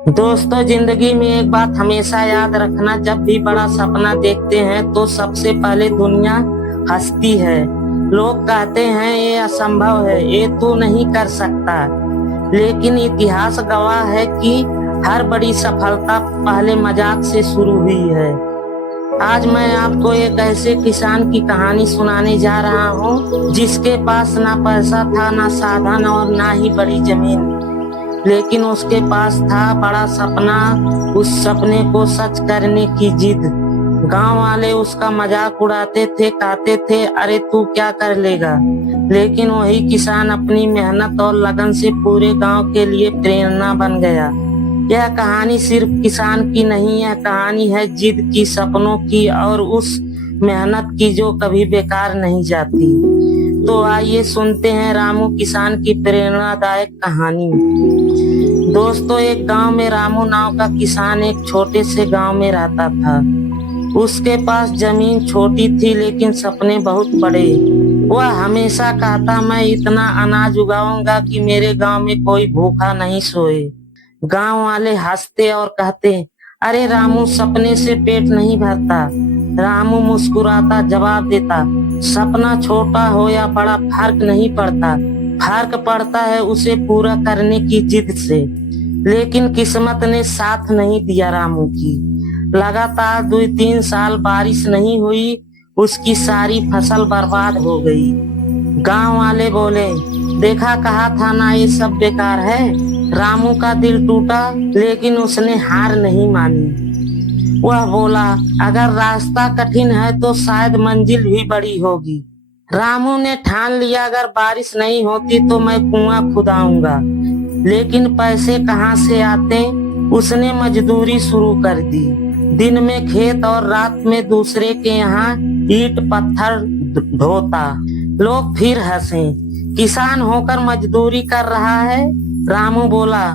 दोस्तों, जिंदगी में एक बात हमेशा याद रखना, जब भी बड़ा सपना देखते हैं तो सबसे पहले दुनिया हंसती है। लोग कहते हैं ये असंभव है, ये तू नहीं कर सकता, लेकिन इतिहास गवाह है कि हर बड़ी सफलता पहले मजाक से शुरू हुई है। आज मैं आपको एक ऐसे किसान की कहानी सुनाने जा रहा हूँ जिसके पास ना पैसा था, ना साधन और ना ही बड़ी जमीन, लेकिन उसके पास था बड़ा सपना, उस सपने को सच करने की जिद। गांव वाले उसका मजाक उड़ाते थे, कहते थे अरे तू क्या कर लेगा, लेकिन वही किसान अपनी मेहनत और लगन से पूरे गांव के लिए प्रेरणा बन गया। यह कहानी सिर्फ किसान की नहीं, यह कहानी है जिद की, सपनों की और उस मेहनत की जो कभी बेकार नहीं जाती। तो आइए सुनते हैं रामू किसान की प्रेरणादायक कहानी। दोस्तों, एक गांव में रामू नाव का किसान एक छोटे से गांव में रहता था। उसके पास जमीन छोटी थी लेकिन सपने बहुत बड़े। वह हमेशा कहता, मैं इतना अनाज उगाऊंगा कि मेरे गांव में कोई भूखा नहीं सोए। गांव वाले हंसते और कहते, अरे रामू, सपने से पेट नहीं भरता। रामू मुस्कुराता जवाब देता, सपना छोटा हो या बड़ा फर्क नहीं पड़ता, फर्क पड़ता है उसे पूरा करने की जिद से। लेकिन किस्मत ने साथ नहीं दिया रामू की। लगातार 2-3 साल बारिश नहीं हुई, उसकी सारी फसल बर्बाद हो गई। गांव वाले बोले, देखा, कहा था ना ये सब बेकार है। रामू का दिल टूटा लेकिन उसने हार नहीं मानी। वह बोला, अगर रास्ता कठिन है तो शायद मंजिल भी बड़ी होगी। रामू ने ठान लिया, अगर बारिश नहीं होती तो मैं कुआं खुदाऊंगा, लेकिन पैसे कहाँ से आते। उसने मजदूरी शुरू कर दी, दिन में खेत और रात में दूसरे के यहाँ ईंट पत्थर ढोता। लोग फिर हंसे, किसान होकर मजदूरी कर रहा है। रामू बोला,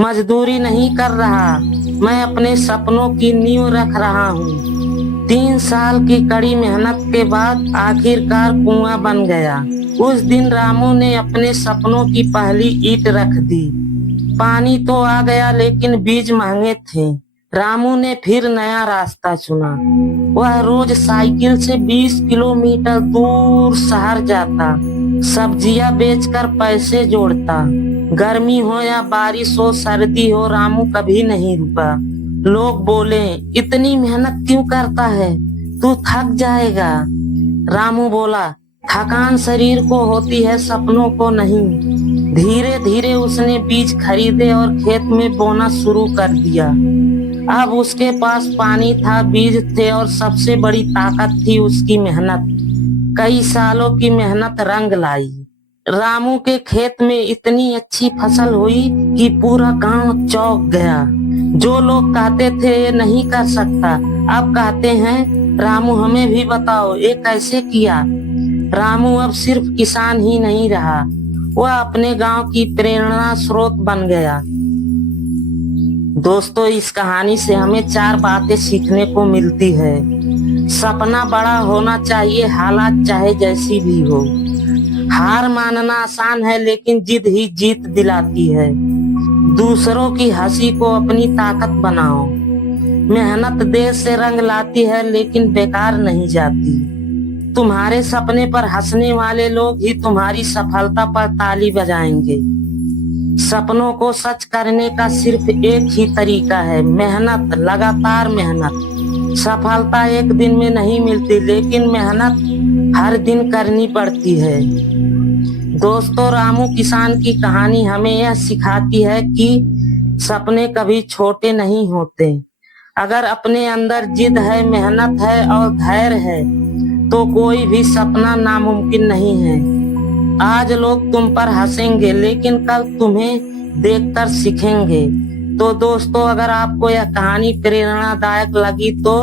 मजदूरी नहीं कर रहा, मैं अपने सपनों की नींव रख रहा हूँ। 3 साल की कड़ी मेहनत के बाद आखिरकार कुआं बन गया। उस दिन रामू ने अपने सपनों की पहली ईंट रख दी। पानी तो आ गया लेकिन बीज महंगे थे। रामू ने फिर नया रास्ता चुना। वह रोज साइकिल से 20 किलोमीटर दूर शहर जाता, सब्जियां बेचकर पैसे जोड़ता। गर्मी हो या बारिश हो, सर्दी हो, रामू कभी नहीं रुका। लोग बोले, इतनी मेहनत क्यों करता है, तू थक जाएगा। रामू बोला, थकान शरीर को होती है, सपनों को नहीं। धीरे धीरे उसने बीज खरीदे और खेत में बोना शुरू कर दिया। अब उसके पास पानी था, बीज थे और सबसे बड़ी ताकत थी उसकी मेहनत। कई सालों की मेहनत रंग लाई। रामू के खेत में इतनी अच्छी फसल हुई कि पूरा गांव चौंक गया। जो लोग कहते थे ये नहीं कर सकता, अब कहते हैं, रामू हमें भी बताओ ये कैसे किया। रामू अब सिर्फ किसान ही नहीं रहा, वह अपने गांव की प्रेरणा स्रोत बन गया। दोस्तों, इस कहानी से हमें 4 बातें सीखने को मिलती है। सपना बड़ा होना चाहिए, हालात चाहे जैसी भी हो। हार मानना आसान है लेकिन जिद ही जीत दिलाती है। दूसरों की हंसी को अपनी ताकत बनाओ। मेहनत देर से रंग लाती है लेकिन बेकार नहीं जाती। तुम्हारे सपने पर हंसने वाले लोग ही तुम्हारी सफलता पर ताली बजाएंगे। सपनों को सच करने का सिर्फ एक ही तरीका है, मेहनत, लगातार मेहनत। सफलता एक दिन में नहीं मिलती, लेकिन मेहनत हर दिन करनी पड़ती है। दोस्तों, रामू किसान की कहानी हमें यह सिखाती है कि सपने कभी छोटे नहीं होते। अगर अपने अंदर जिद है, मेहनत है और धैर्य है तो कोई भी सपना नामुमकिन नहीं है। आज लोग तुम पर हंसेंगे लेकिन कल तुम्हें देखकर सीखेंगे। तो दोस्तों, अगर आपको यह कहानी प्रेरणादायक लगी तो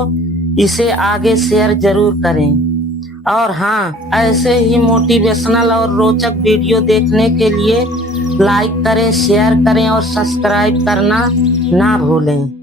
इसे आगे शेयर जरूर करें। और हाँ, ऐसे ही मोटिवेशनल और रोचक वीडियो देखने के लिए लाइक करें, शेयर करें और सब्सक्राइब करना ना भूलें।